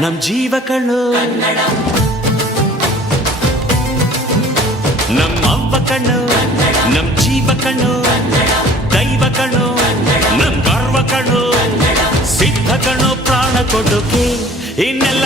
ನಮ್ ಜೀವ ಕಣ್ಣು. ನಮ್ ಅವ್ವ ಕಣ್ಣು, ನಮ್ ಜೀವ ಕಣ್ಣು. ದೈವ ಕಣ್ಣು, ನಮ್ ಗರ್ವ ಕಣ್ಣು. ಸಿದ್ಧ ಕಣ್ಣು, ಪ್ರಾಣ ಕೊಡುಗೆ. ಇನ್ನೆಲ್ಲ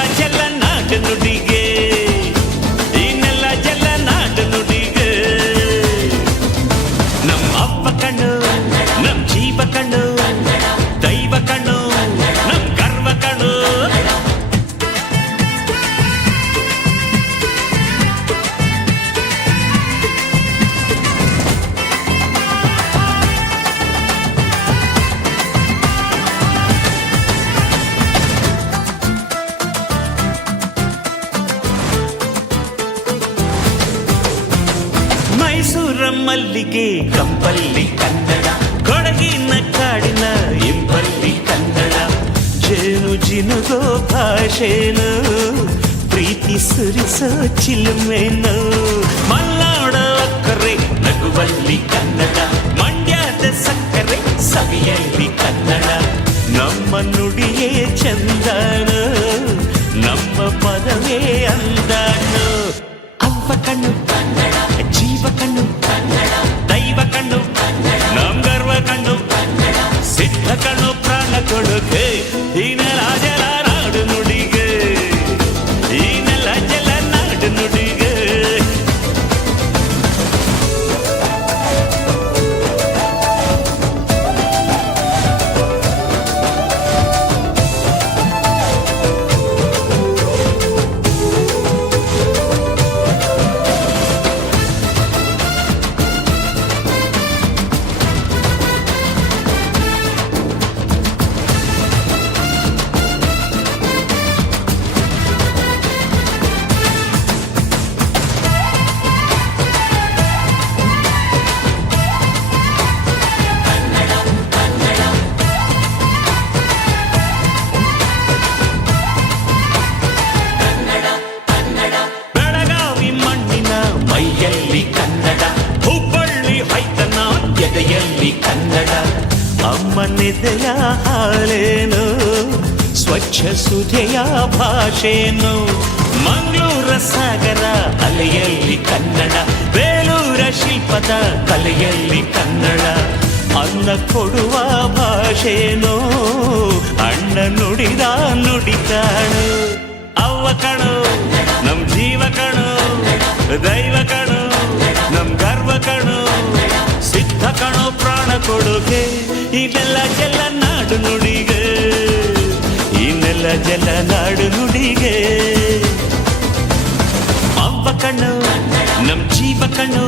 ಮಲ್ಲಿಗೆ ಕಂಪಲ್ಲಿ ಕನ್ನಡ ಕೊಡಗಿನ ಕಾಡಿನ ಇಂಪಲ್ಲಿ ಕನ್ನಡ ಜೇನು ಜಿನುಗೋ ಭಾಷೆನು ಪ್ರೀತಿ ಸುರಿಸೋ ಚಿಲುಮೆನು ಮಲ್ನಾಡ ಅಕ್ಕರೆ ನಗುವಲ್ಲಿ ಕನ್ನಡ ಮಂಡ್ಯದ ಸಕ್ಕರೆ ಸವಿಯಲ್ಲಿ ಕನ್ನಡ ನಮ್ಮ ನುಡಿಯೇ ಚಂದನ ನಮ್ಮ ಪದವೇ ಅಂದಾನು ಅವ್ವ ಕಣ್ಣು ಅಮ್ಮನೆದೆಯ ಹಾಲೇನು, ಸ್ವಚ್ಛ ಸುಧೆಯ ಭಾಷೆನು ಮಂಗಳೂರ ಸಾಗರ ಅಲೆಯಲ್ಲಿ ಕನ್ನಡ, ಬೇಲೂರ ಶಿಲ್ಪದ ಕಲೆಯಲ್ಲಿ ಕನ್ನಡ. ಅನ್ನ ಕೊಡುವ ಭಾಷೆನೋ ಅಣ್ಣ ನುಡಿದ ನುಡಿ ಅವ್ವ ಕಣು, ನಮ್ ಜೀವ ಕಣು, ದೈವ ಕಣು, ನಮ್ ಗರ್ವ ಕಣು, ಸಿದ್ಧ ಕಣು ಪ್ರಾಣ ಕೊಡುಗೆ ಇದೆಲ್ಲ ಜಲ ನಾಡು ನುಡಿಗೆ ಇನ್ನೆಲ್ಲ ಜಲ ನಾಡು ನುಡಿಗೆ. ಅವ್ವ ಕಣ್ಣು ನಮ್ ಜೀವ ಕಣ್ಣು